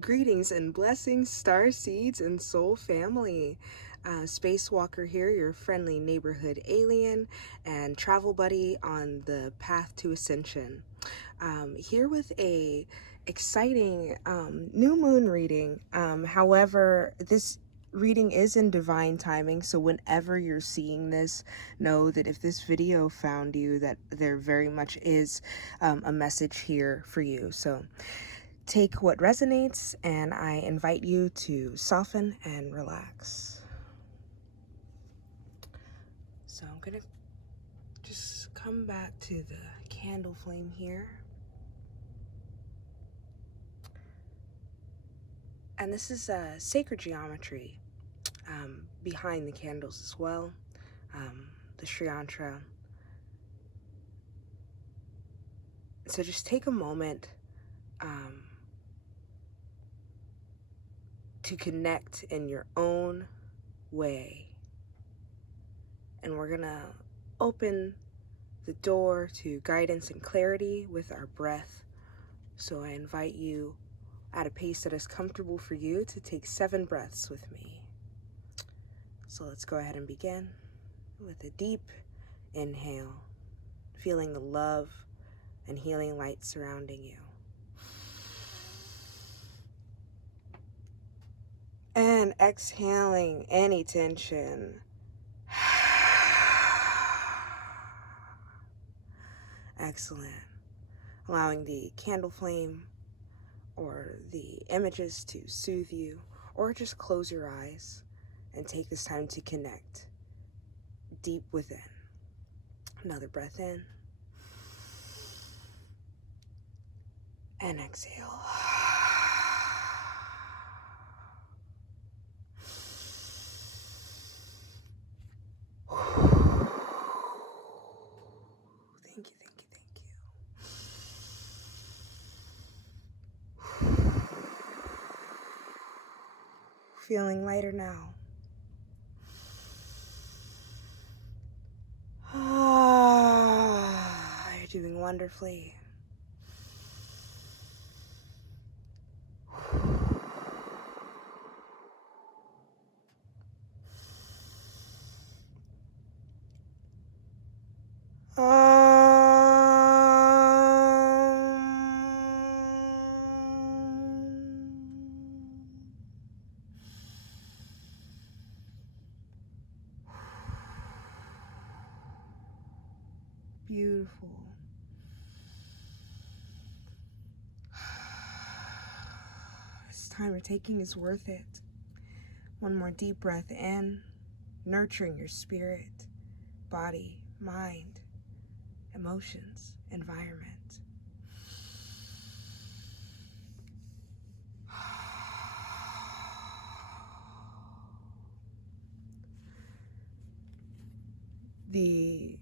Greetings and blessings, star seeds and soul family. Spacewalker here, your friendly neighborhood alien and travel buddy on the path to ascension. Here with a exciting new moon reading. However, this reading is in divine timing, so whenever you're seeing this, know that if this video found you, that there very much is a message here for you. So take what resonates, and I invite you to soften and relax. So I'm gonna just come back to the candle flame here. And this is sacred geometry behind the candles as well, the Sri Yantra. So just take a moment to connect in your own way. And we're gonna open the door to guidance and clarity with our breath. So I invite you at a pace that is comfortable for you to take 7 breaths with me. So let's go ahead and begin with a deep inhale, feeling the love and healing light surrounding you. And exhaling any tension. Excellent. Allowing the candle flame or the images to soothe you, or just close your eyes and take this time to connect deep within. Another breath in and exhale. Thank you, thank you, thank you. Feeling lighter now. You're doing wonderfully. Beautiful. This time you're taking is worth it. One more deep breath in, nurturing your spirit, body, mind, emotions, environment. The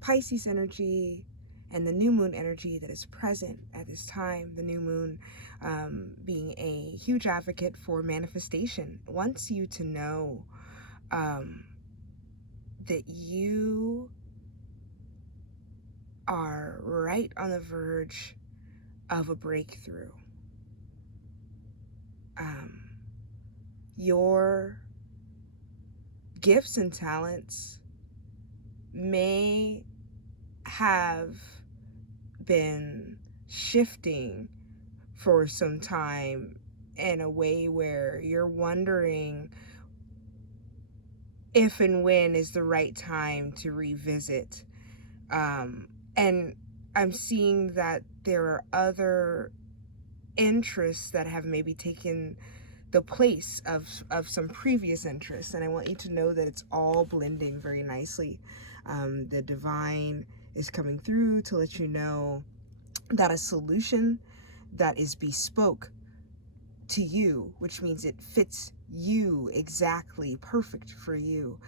Pisces energy and the new moon energy that is present at this time, the new moon being a huge advocate for manifestation, wants you to know that you are right on the verge of a breakthrough. Your gifts and talents may have been shifting for some time in a way where you're wondering if and when is the right time to revisit. And I'm seeing that there are other interests that have maybe taken the place of some previous interests, and I want you to know that it's all blending very nicely. The divine is coming through to let you know that a solution that is bespoke to you, which means it fits you exactly, perfect for you,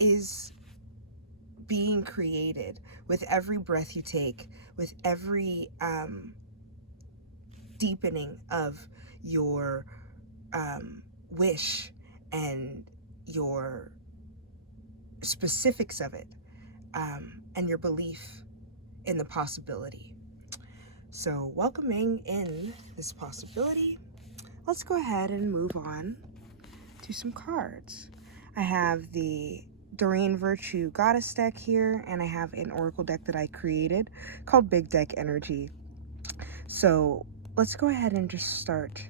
is being created with every breath you take, with every deepening of your wish and your specifics of it, and your belief in the possibility. So welcoming in this possibility, let's go ahead and move on to some cards. I have the Doreen Virtue Goddess deck here, and I have an oracle deck that I created called Big Deck Energy. So let's go ahead and just start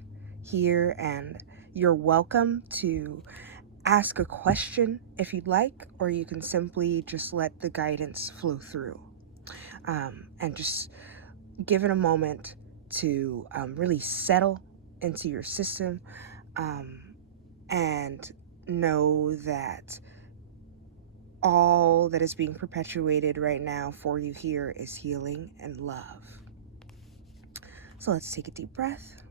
here, and you're welcome to ask a question if you'd like, or you can simply just let the guidance flow through, and just give it a moment to really settle into your system, and know that all that is being perpetuated right now for you here is healing and love. So let's take a deep breath.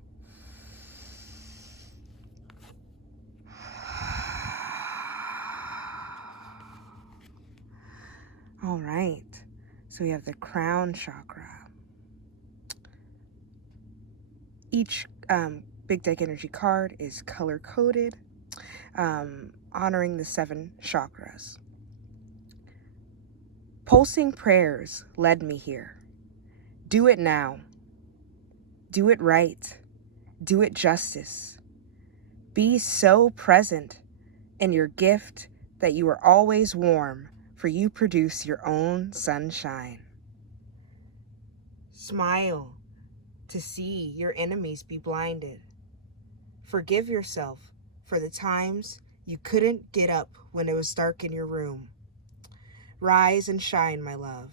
All right, so we have the crown chakra. Each Big Deck Energy card is color-coded, honoring the 7 chakras. Pulsing prayers led me here. Do it now. Do it right. Do it justice. Be so present in your gift that you are always warm, for you produce your own sunshine. Smile to see your enemies be blinded. Forgive yourself for the times you couldn't get up when it was dark in your room. Rise and shine, my love.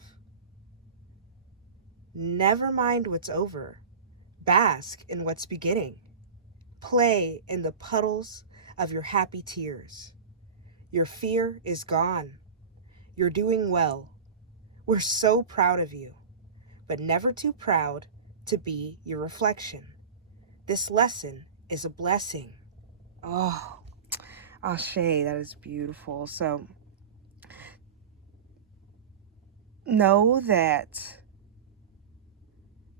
Never mind what's over. Bask in what's beginning. Play in the puddles of your happy tears. Your fear is gone. You're doing well. We're so proud of you, but never too proud to be your reflection. This lesson is a blessing. Oh, Ashe, that is beautiful. So know that,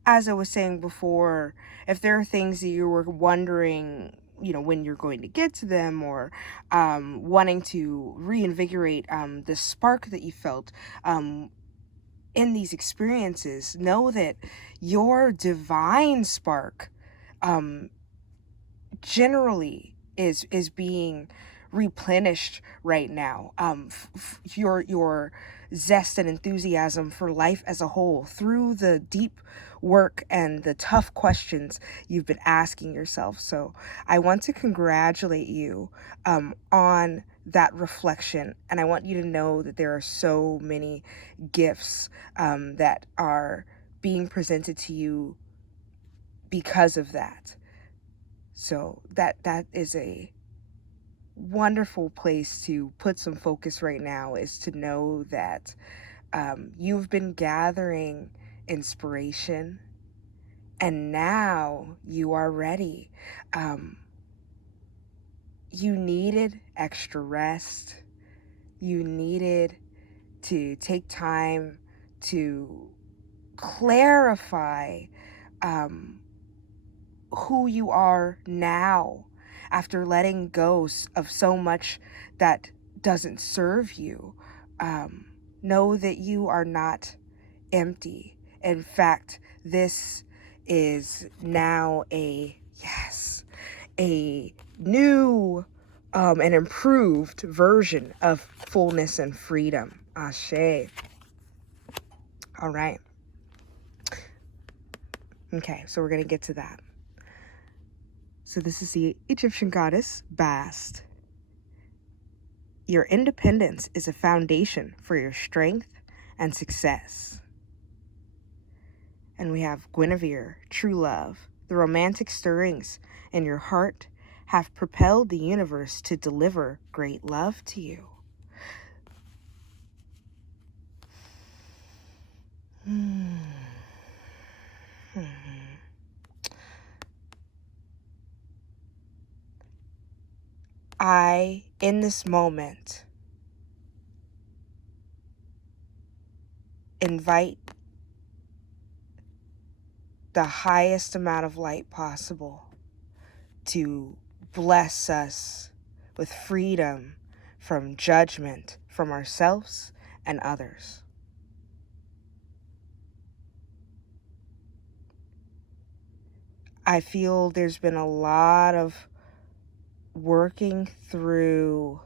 as I was saying before, if there are things that you were wondering, when you're going to get to them, or wanting to reinvigorate the spark that you felt in these experiences, know that your divine spark generally is being replenished right now. Your zest and enthusiasm for life as a whole, through the deep work and the tough questions you've been asking yourself. So I want to congratulate you on that reflection, and I want you to know that there are so many gifts that are being presented to you because of that. So that is a wonderful place to put some focus right now, is to know that you've been gathering inspiration, and now you are ready. You needed extra rest. You needed to take time to clarify who you are now, after letting go of so much that doesn't serve you. Know that you are not empty. In fact, this is now a new and improved version of fullness and freedom. Ashe. All right. Okay, so we're going to get to that. So this is the Egyptian goddess Bast. Your independence is a foundation for your strength and success. And we have Guinevere, true love. The romantic stirrings in your heart have propelled the universe to deliver great love to you. I, in this moment, invite the highest amount of light possible to bless us with freedom from judgment from ourselves and others. I feel there's been a lot of working through,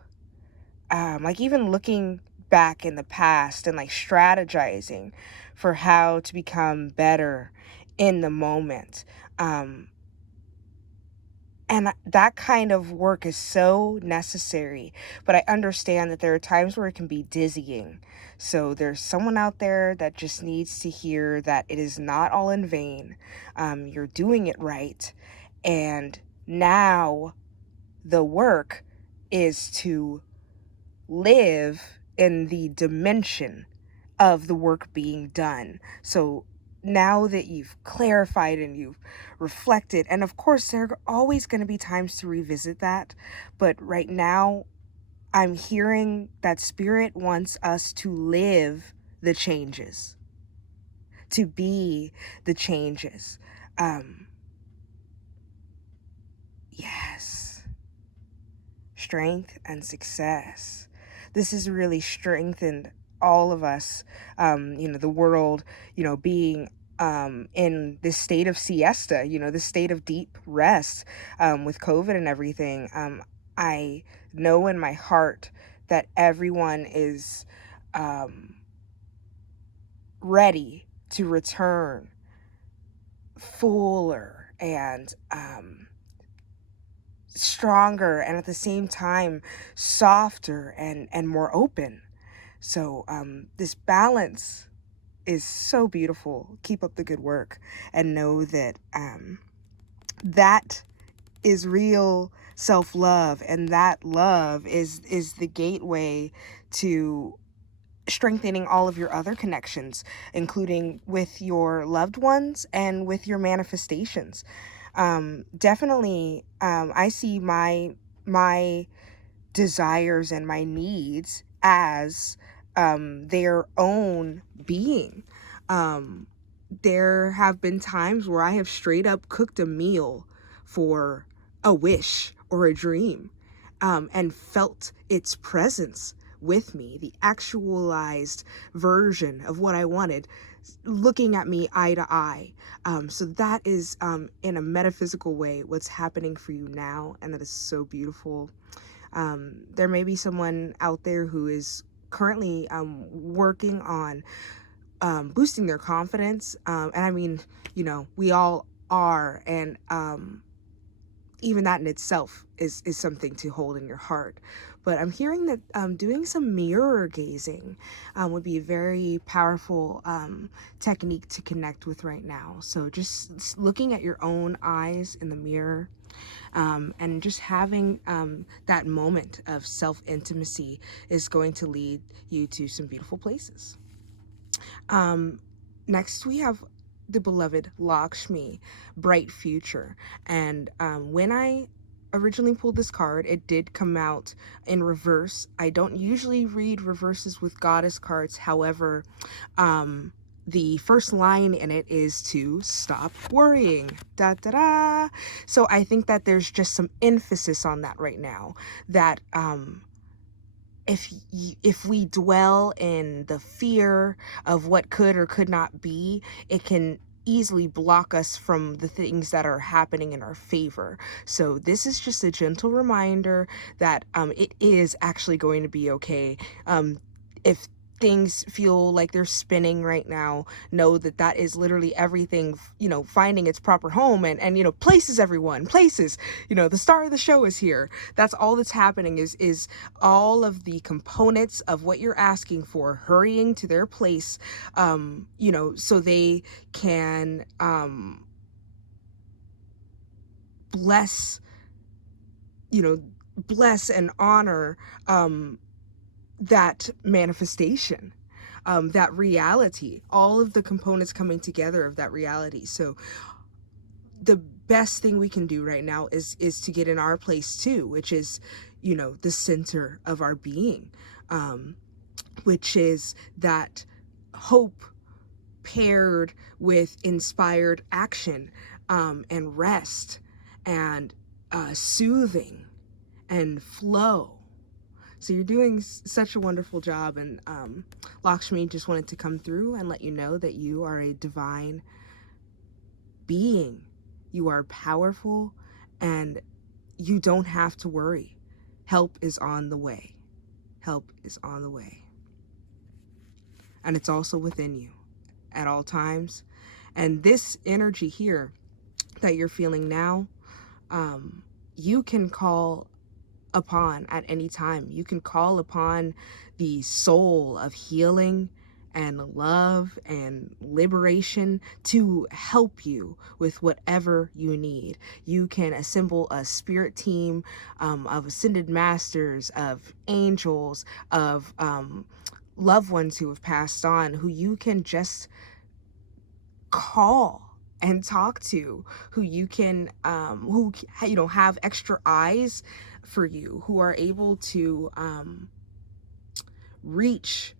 like even looking back in the past and like strategizing for how to become better in the moment. And that kind of work is so necessary, but I understand that there are times where it can be dizzying. So there's someone out there that just needs to hear that it is not all in vain. You're doing it right. And now the work is to live in the dimension of the work being done. So now that you've clarified and you've reflected, and of course there are always going to be times to revisit that, but right now I'm hearing that Spirit wants us to live the changes, to be the changes. Yes. Strength and success. This has really strengthened all of us, the world, being in this state of siesta, this state of deep rest, with COVID and everything. I know in my heart that everyone is ready to return fuller and stronger, and at the same time softer and more open. So this balance is so beautiful. Keep up the good work, and know that that is real self-love, and that love is the gateway to strengthening all of your other connections, including with your loved ones and with your manifestations. Definitely, I see my desires and my needs as their own being. There have been times where I have straight up cooked a meal for a wish or a dream, and felt its presence with me, the actualized version of what I wanted, looking at me eye to eye. So that is, in a metaphysical way, what's happening for you now, and that is so beautiful. There may be someone out there who is currently working on boosting their confidence, and I mean, we all are, and even that in itself is something to hold in your heart. But I'm hearing that doing some mirror gazing would be a very powerful technique to connect with right now. So just looking at your own eyes in the mirror, and just having that moment of self-intimacy is going to lead you to some beautiful places. Next, we have the beloved Lakshmi, Bright Future. And when I originally pulled this card, it did come out in reverse. I don't usually read reverses with goddess cards. However, the first line in it is to stop worrying. Da da da. So I think that there's just some emphasis on that right now, that if we dwell in the fear of what could or could not be, it can easily block us from the things that are happening in our favor. So this is just a gentle reminder that it is actually going to be okay. If things feel like they're spinning right now, know that that is literally everything, finding its proper home, and places, everyone, places, the star of the show is here. That's all that's happening, is all of the components of what you're asking for hurrying to their place, so they can bless and honor that manifestation, that reality, all of the components coming together of that reality. So the best thing we can do right now is to get in our place too, which is, the center of our being, which is that hope paired with inspired action, and rest, and soothing and flow. So you're doing such a wonderful job, and Lakshmi just wanted to come through and let you know that you are a divine being, You are powerful, and you don't have to worry. Help is on the way. Help is on the way. And it's also within you at all times. And this energy here that you're feeling now, you can call upon at any time. You can call upon the soul of healing and love and liberation to help you with whatever you need. You can assemble a spirit team of ascended masters, of angels, of loved ones who have passed on, who you can just call and talk to, who you can who have extra eyes for you, who are able to reach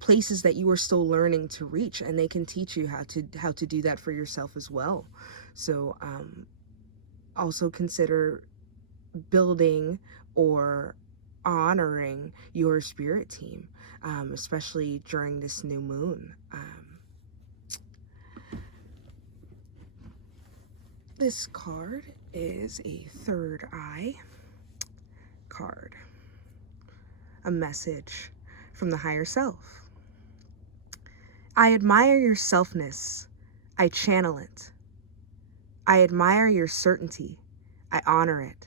places that you are still learning to reach, and they can teach you how to do that for yourself as well. So also consider building or honoring your spirit team, especially during this new moon. This card is a third eye card, a message from the higher self. I admire your selfness. I channel it. I admire your certainty. I honor it.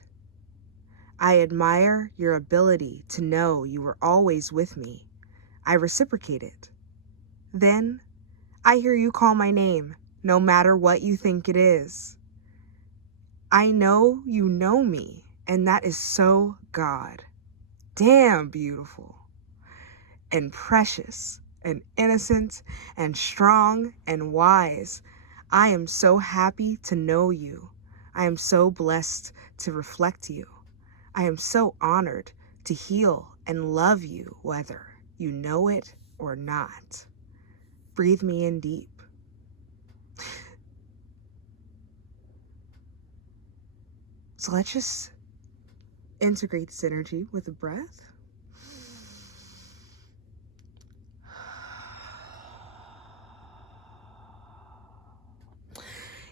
I admire your ability to know you are always with me. I reciprocate it. Then I hear you call my name, no matter what you think it is. I know you know me, and that is so God. Damn beautiful and precious and innocent and strong and wise. I am so happy to know you. I am so blessed to reflect you. I am so honored to heal and love you, whether you know it or not. Breathe me in deep. So let's just integrate this energy with a breath.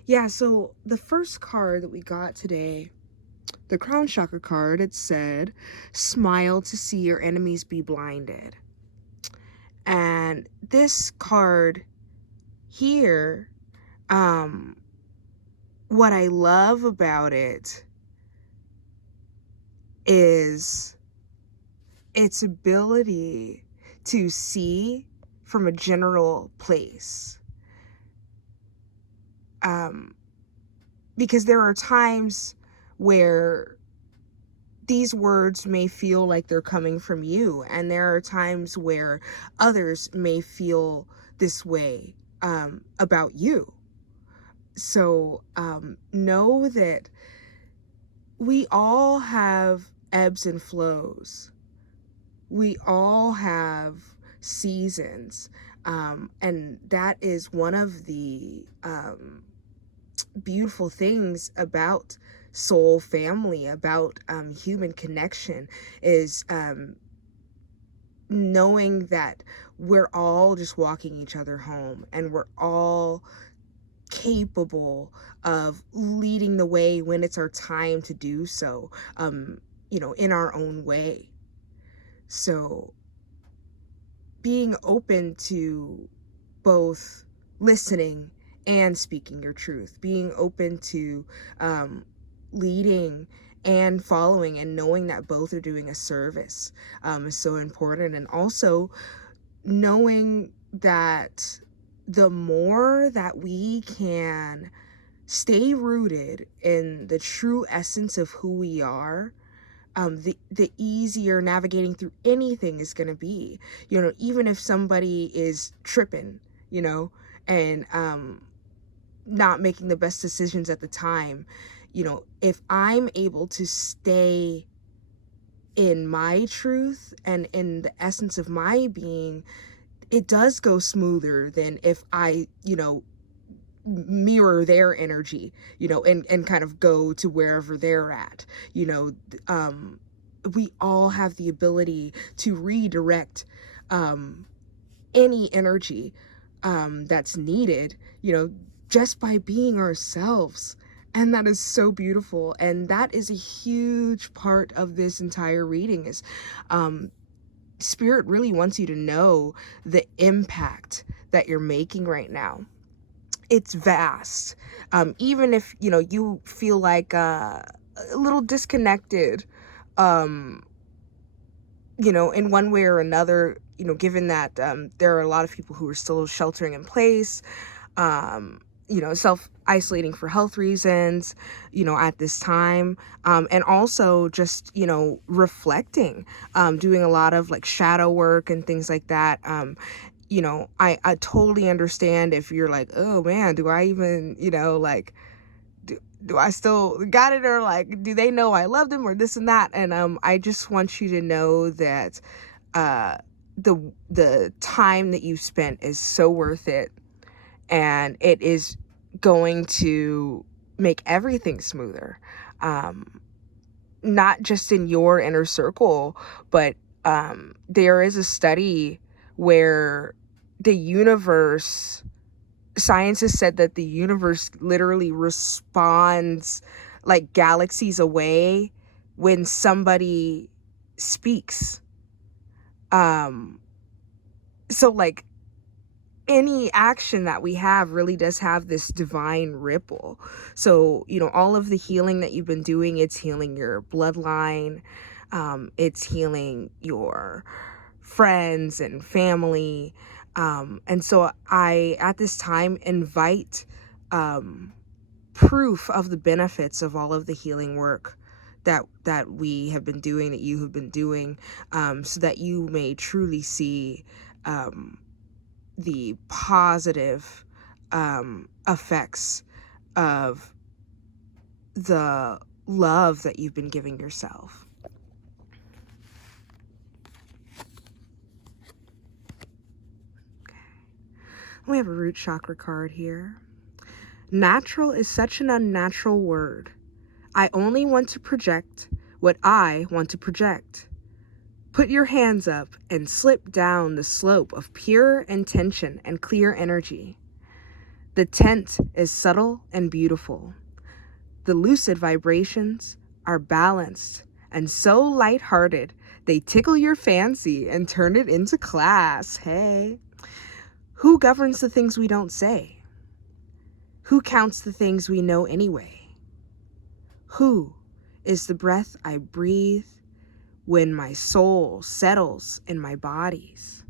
Yeah, so the first card that we got today, the Crown Chakra card, it said, smile to see your enemies be blinded. And this card here, what I love about it is its ability to see from a general place. Because there are times where these words may feel like they're coming from you, and there are times where others may feel this way about you. So know that we all have ebbs and flows. We all have seasons, and that is one of the beautiful things about soul family, about human connection, is knowing that we're all just walking each other home, and we're all capable of leading the way when it's our time to do so, in our own way. So being open to both listening and speaking your truth, being open to leading and following, and knowing that both are doing a service is so important. And also knowing that the more that we can stay rooted in the true essence of who we are, the easier navigating through anything is going to be. Even if somebody is tripping, and not making the best decisions at the time, if I'm able to stay in my truth and in the essence of my being, it does go smoother than if I, mirror their energy, and kind of go to wherever they're at. We all have the ability to redirect any energy that's needed, just by being ourselves. And that is so beautiful. And that is a huge part of this entire reading is Spirit really wants you to know the impact that you're making right now. It's vast. Even if, you feel like a little disconnected, in one way or another, given that there are a lot of people who are still sheltering in place, self-isolating for health reasons, at this time, and also just, reflecting, doing a lot of like shadow work and things like that. I totally understand if you're like, oh man, do I even, do I still got it, or like, do they know I love them, or this and that? And I just want you to know that the time that you've spent is so worth it, and it is going to make everything smoother, not just in your inner circle, but there is a study where the universe, science has said that the universe literally responds like galaxies away when somebody speaks. So like any action that we have really does have this divine ripple. So, all of the healing that you've been doing, it's healing your bloodline. It's healing your friends and family. And so I, at this time, invite proof of the benefits of all of the healing work that we have been doing, that you have been doing, so that you may truly see the positive effects of the love that you've been giving yourself. Okay. We have a root chakra card here. Natural is such an unnatural word. I only want to project what I want to project. Put your hands up and slip down the slope of pure intention and clear energy. The tent is subtle and beautiful. The lucid vibrations are balanced and so lighthearted they tickle your fancy and turn it into class. Hey, who governs the things we don't say? Who counts the things we know anyway? Who is the breath I breathe when my soul settles in my bodies?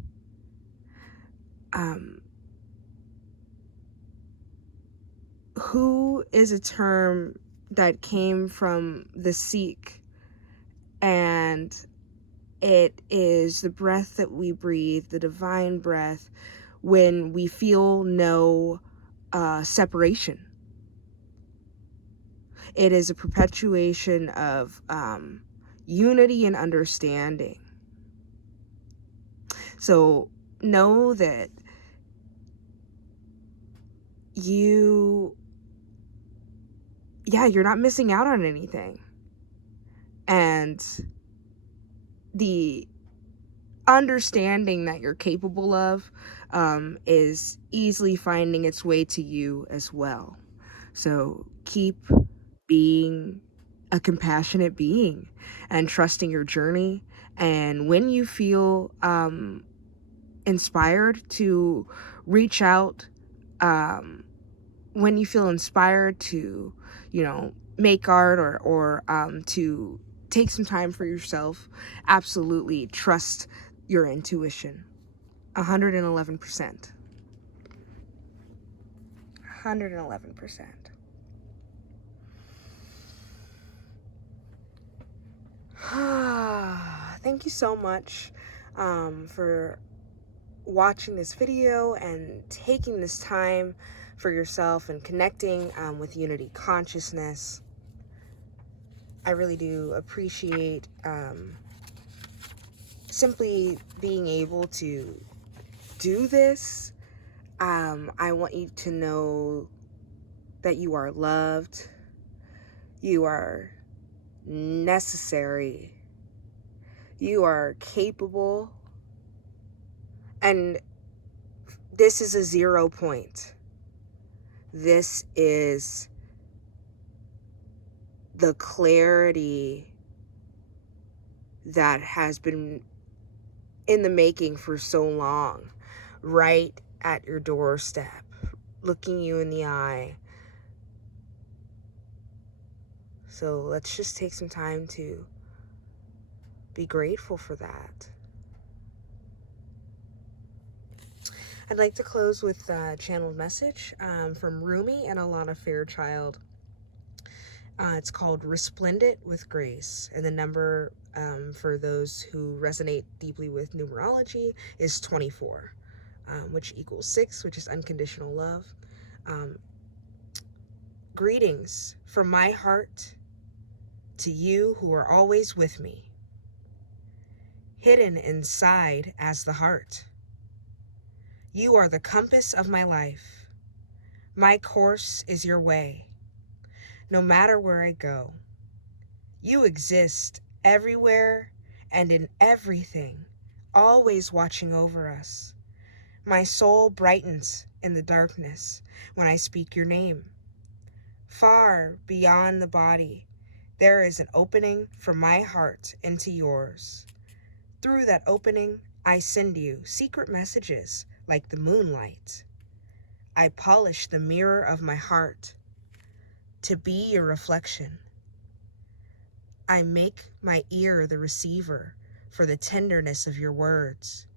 Who is a term that came from the Sikh, and it is the breath that we breathe, the divine breath, when we feel no separation. It is a perpetuation of unity and understanding. So know that you're not missing out on anything. And the understanding that you're capable of is easily finding its way to you as well. So keep being a compassionate being and trusting your journey. And when you feel inspired to reach out, when you feel inspired to, make art or to take some time for yourself, absolutely trust your intuition. 111%. 111%. Thank you so much for watching this video and taking this time for yourself and connecting with Unity Consciousness. I really do appreciate simply being able to do this. I want you to know that you are loved, you are necessary, you are capable, and this is a 0 point. This is the clarity that has been in the making for so long, right at your doorstep, looking you in the eye. So let's just take some time to be grateful for that. I'd like to close with a channeled message from Rumi and Alana Fairchild. It's called Resplendent with Grace, and the number for those who resonate deeply with numerology is 24, which equals 6, which is unconditional love. Greetings from my heart to you who are always with me, hidden inside as the heart. You are the compass of my life. My course is your way, no matter where I go. You exist everywhere and in everything, always watching over us. My soul brightens in the darkness when I speak your name. Far beyond the body, there is an opening from my heart into yours. Through that opening, I send you secret messages like the moonlight. I polish the mirror of my heart to be your reflection. I make my ear the receiver for the tenderness of your words.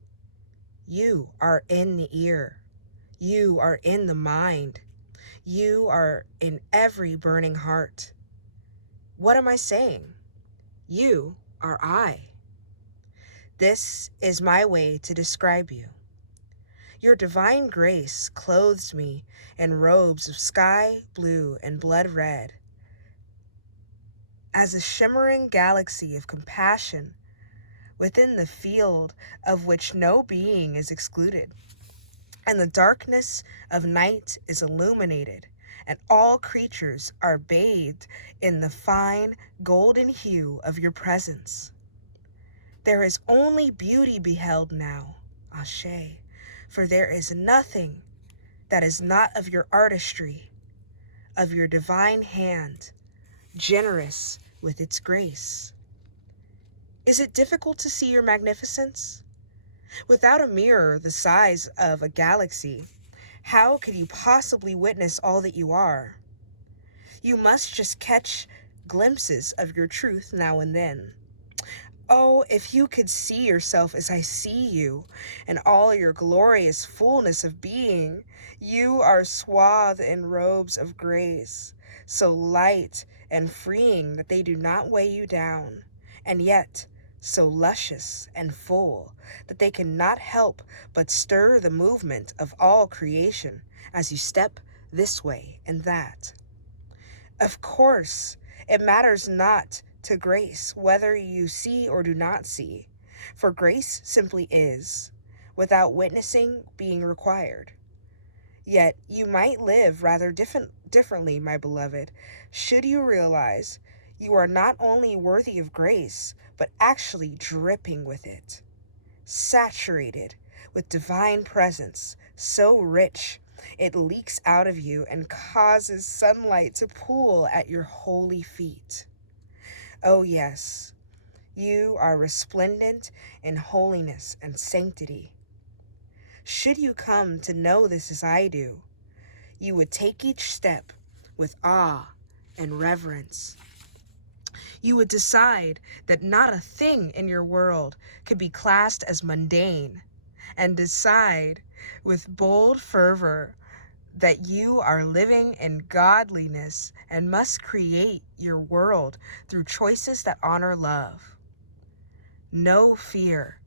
You are in the ear. You are in the mind. You are in every burning heart. What am I saying? You are I. This is my way to describe you. Your divine grace clothes me in robes of sky blue and blood red. As a shimmering galaxy of compassion within the field of which no being is excluded, and the darkness of night is illuminated, and all creatures are bathed in the fine golden hue of your presence. There is only beauty beheld now, Ashe, for there is nothing that is not of your artistry, of your divine hand, generous with its grace. Is it difficult to see your magnificence? Without a mirror the size of a galaxy, how could you possibly witness all that you are? You must just catch glimpses of your truth now and then. Oh, if you could see yourself as I see you, and all your glorious fullness of being, you are swathed in robes of grace, so light and freeing that they do not weigh you down, and yet so luscious and full that they cannot help but stir the movement of all creation as you step this way and that. Of course, it matters not to grace whether you see or do not see, for grace simply is, without witnessing being required. Yet you might live rather differently, my beloved, should you realize you are not only worthy of grace, but actually dripping with it, saturated with divine presence, so rich it leaks out of you and causes sunlight to pool at your holy feet. Oh yes, you are resplendent in holiness and sanctity. Should you come to know this as I do, you would take each step with awe and reverence. You would decide that not a thing in your world could be classed as mundane, and decide with bold fervor that you are living in godliness and must create your world through choices that honor love. No fear,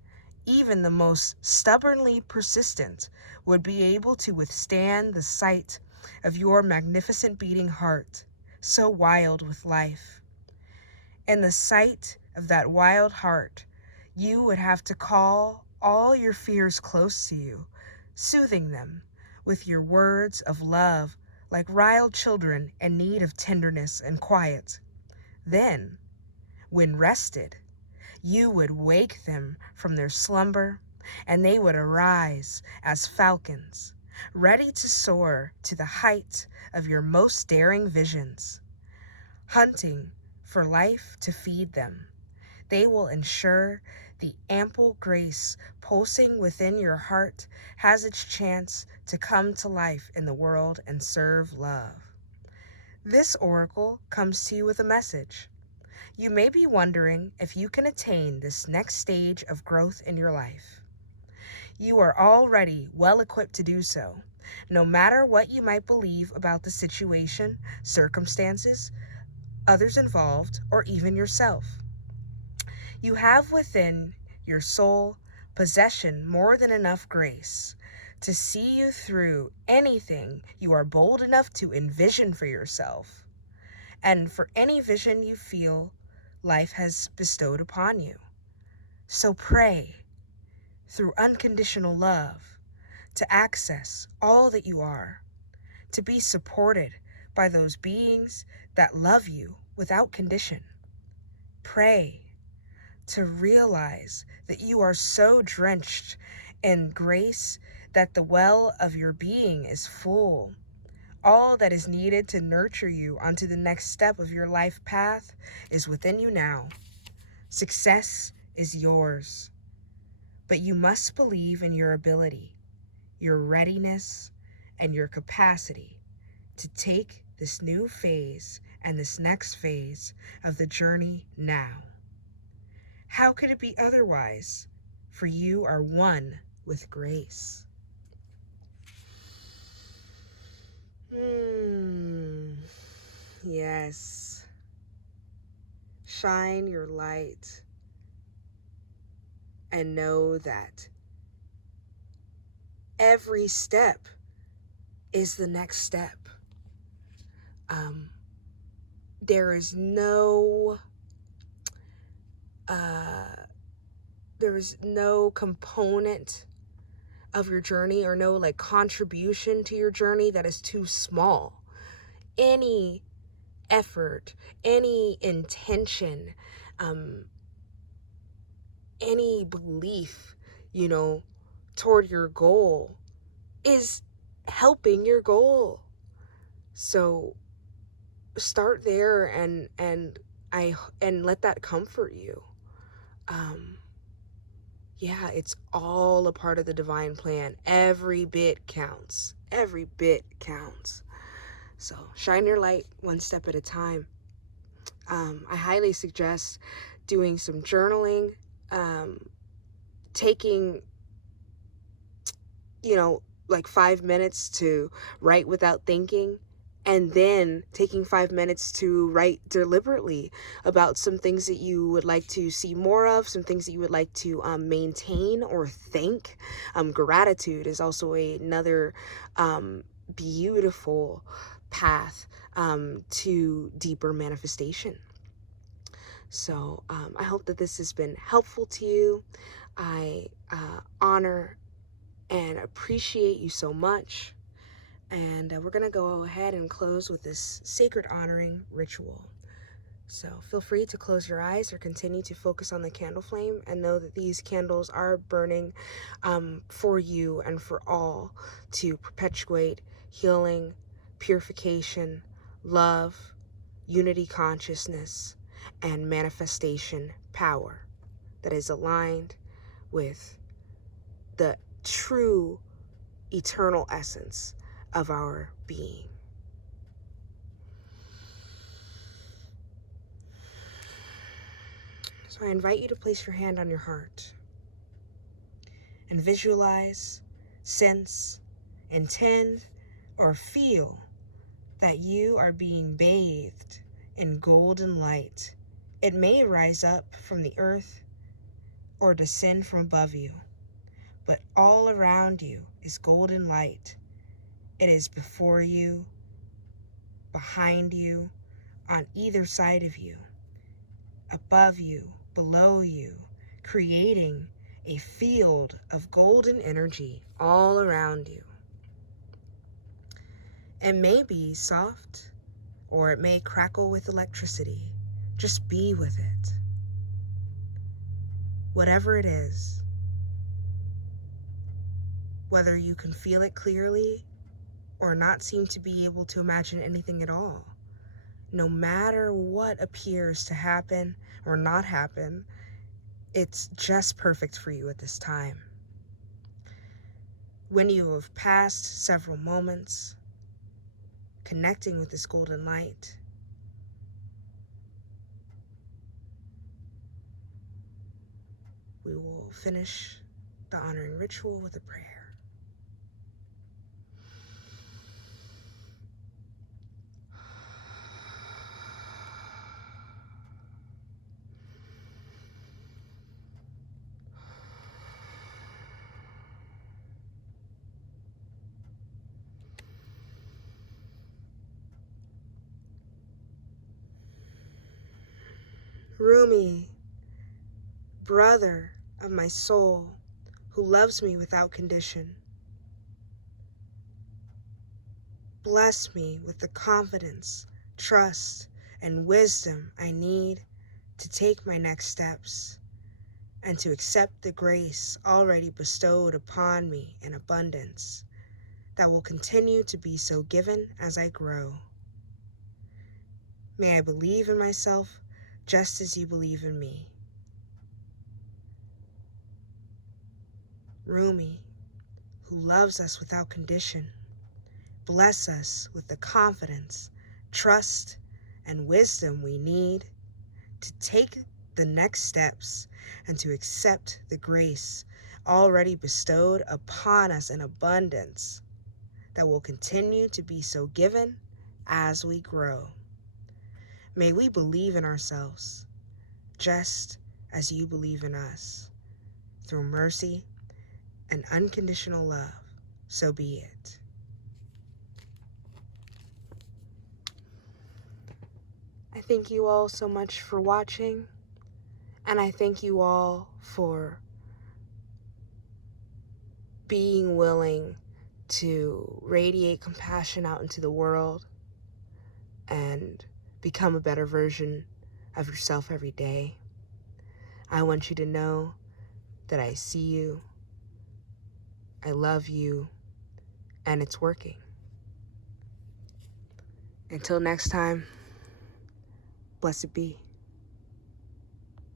even the most stubbornly persistent, would be able to withstand the sight of your magnificent beating heart, so wild with life. In the sight of that wild heart, you would have to call all your fears close to you, soothing them with your words of love like riled children in need of tenderness and quiet. Then, when rested, you would wake them from their slumber, and they would arise as falcons, ready to soar to the height of your most daring visions, hunting for life to feed them. They will ensure the ample grace pulsing within your heart has its chance to come to life in the world and serve love. This oracle comes to you with a message. You may be wondering if you can attain this next stage of growth in your life. You are already well equipped to do so, no matter what you might believe about the situation, circumstances, others involved, or even yourself. You have within your soul possession more than enough grace to see you through anything you are bold enough to envision for yourself, and for any vision you feel life has bestowed upon you. So pray through unconditional love to access all that you are, to be supported by those beings that love you without condition. Pray to realize that you are so drenched in grace that the well of your being is full. All that is needed to nurture you onto the next step of your life path is within you now. Success is yours, but you must believe in your ability, your readiness, and your capacity to take this new phase and this next phase of the journey now. How could it be otherwise? For you are one with grace. Yes. Shine your light and know that every step is the next step. There is no component of your journey or no contribution to your journey that is too small. Any effort, any intention, any belief, toward your goal is helping your goal. So start there and let that comfort you. It's all a part of the divine plan. Every bit counts. Every bit counts. So shine your light one step at a time. I highly suggest doing some journaling, taking 5 minutes to write without thinking, and then taking 5 minutes to write deliberately about some things that you would like to see more of, some things that you would like to maintain or thank. Gratitude is also another beautiful path to deeper manifestation. So I hope that this has been helpful to you. I honor and appreciate you so much. And we're going to go ahead and close with this sacred honoring ritual. So feel free to close your eyes or continue to focus on the candle flame and know that these candles are burning for you and for all to perpetuate healing, purification, love, unity consciousness, and manifestation power that is aligned with the true eternal essence of our being. So I invite you to place your hand on your heart and visualize, sense, intend, or feel that you are being bathed in golden light. It may rise up from the earth or descend from above you, but all around you is golden light. It is before you, behind you, on either side of you, above you, below you, creating a field of golden energy all around you. It may be soft, or it may crackle with electricity. Just be with it. Whatever it is, whether you can feel it clearly or not seem to be able to imagine anything at all. No matter what appears to happen or not happen, it's just perfect for you at this time. When you have passed several moments connecting with this golden light, we will finish the honoring ritual with a prayer. Rumi, brother of my soul, who loves me without condition, bless me with the confidence, trust, and wisdom I need to take my next steps and to accept the grace already bestowed upon me in abundance that will continue to be so given as I grow. May I believe in myself just as you believe in me. Rumi, who loves us without condition, bless us with the confidence, trust, and wisdom we need to take the next steps and to accept the grace already bestowed upon us in abundance that will continue to be so given as we grow. May we believe in ourselves just as you believe in us, through mercy and unconditional love. So be it. I thank you all so much for watching, and I thank you all for being willing to radiate compassion out into the world and become a better version of yourself every day. I want you to know that I see you, I love you, and it's working. Until next time, blessed be.